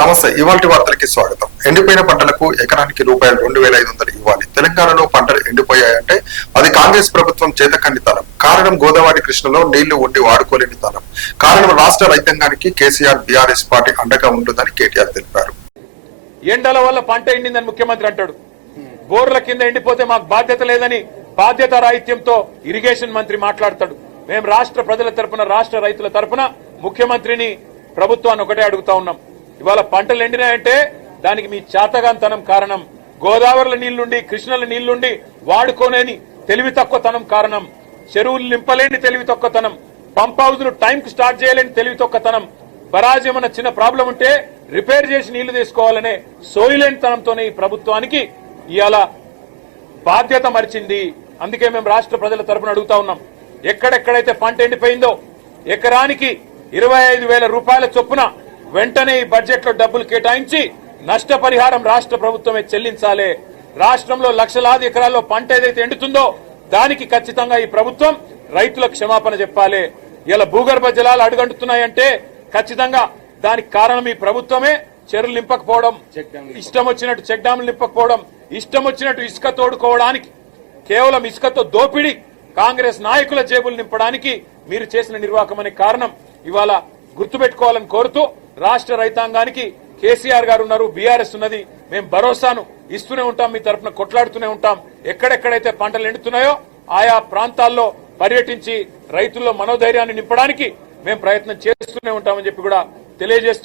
నమస్తే, ఇవాల్టి వార్తలకి స్వాగతం. ఎండిపోయిన పంటలకు ఎకరానికి రూపాయలు 2,500 ఇవ్వాలి. తెలంగాణలో పంటలు ఎండిపోయాయంటే అది కాంగ్రెస్ ప్రభుత్వం చేతకండితనం. కారణం గోదావరి కృష్ణలో నీళ్లు ఉండి వాడుకోలేని తనం. కారణం రాష్ట్ర రైతాంగానికి కేసీఆర్ బీఆర్ఎస్ పార్టీ అండగా ఉంటుందని కేటీఆర్ తెలిపారు. ఎండల వల్ల పంట ఎండిందని ముఖ్యమంత్రి అంటాడు. బోర్ల కింద ఎండిపోతే మాకు బాధ్యత లేదని బాధ్యత రాహిత్యంతో ఇరిగేషన్ మంత్రి మాట్లాడతాడు. మేము రాష్ట్ర ప్రజల తరపున, రాష్ట్ర రైతుల తరపున ముఖ్యమంత్రిని, ప్రభుత్వాన్ని ఒకటే అడుగుతా ఉన్నాం. ఇవాళ పంటలు ఎండినాయంటే దానికి మీ చేతగాంతనం కారణం. గోదావరిలో నీళ్లుండి, కృష్ణల నీళ్లుండి వాడుకోలేని తెలివి తక్కువతనం కారణం. చెరువులు నింపలేని తెలివి తక్కువతనం. పంప్ హౌజులు టైంకి స్టార్ట్ చేయలేని తెలివి తక్కువతనం. బరాజ్ ఏమన్నా చిన్న ప్రాబ్లం ఉంటే రిపేర్ చేసి నీళ్లు తీసుకోవాలనే సోయిలేని తనంతోనే ఈ ప్రభుత్వానికి ఇవాళ బాధ్యత మరిచింది. అందుకే మేము రాష్ట్ర ప్రజల తరపున అడుగుతా ఉన్నాం. ఎక్కడెక్కడైతే పంట ఎండిపోయిందో ఎకరానికి 25,000 రూపాయల చొప్పున వెంటనే ఈ బడ్జెట్ లో డబ్బులు కేటాయించి నష్టపరిహారం రాష్ట్ర ప్రభుత్వమే చెల్లించాలి. రాష్ట్రంలో లక్షలాది ఎకరాల్లో పంట ఏదైతే ఎండుతుందో దానికి ఖచ్చితంగా ఈ ప్రభుత్వం రైతులకు క్షమాపణ చెప్పాలి. ఇలా భూగర్భ జలాలు అడుగంటున్నాయంటే ఖచ్చితంగా దానికి కారణం ఈ ప్రభుత్వమే. చెరువులు నింపకపోవడం, ఇష్టం వచ్చినట్టు చెక్ డ్యాములు నింపకపోవడం, ఇష్టం వచ్చినట్టు ఇసుక తోడుకోవడానికి, కేవలం ఇసుకతో దోపిడీ కాంగ్రెస్ నాయకుల జేబులు నింపడానికి మీరు చేసిన నిర్వాహకం అనే కారణం ఇవాళ గుర్తుపెట్టుకోవాలని కోరుతూ, రాష్ట్ర రైతాంగానికి కేసీఆర్ గారు ఉన్నారు, బీఆర్ఎస్ ఉన్నది. మేము భరోసాను ఇస్తూనే ఉంటాం, మీ తరఫున కొట్లాడుతూనే ఉంటాం. ఎక్కడెక్కడైతే పంటలు ఎండుతున్నాయో ఆయా ప్రాంతాల్లో పర్యటించి రైతుల్లో మనోధైర్యాన్ని నింపడానికి మేము ప్రయత్నం చేస్తూనే ఉంటామని చెప్పి కూడా తెలియజేస్తూ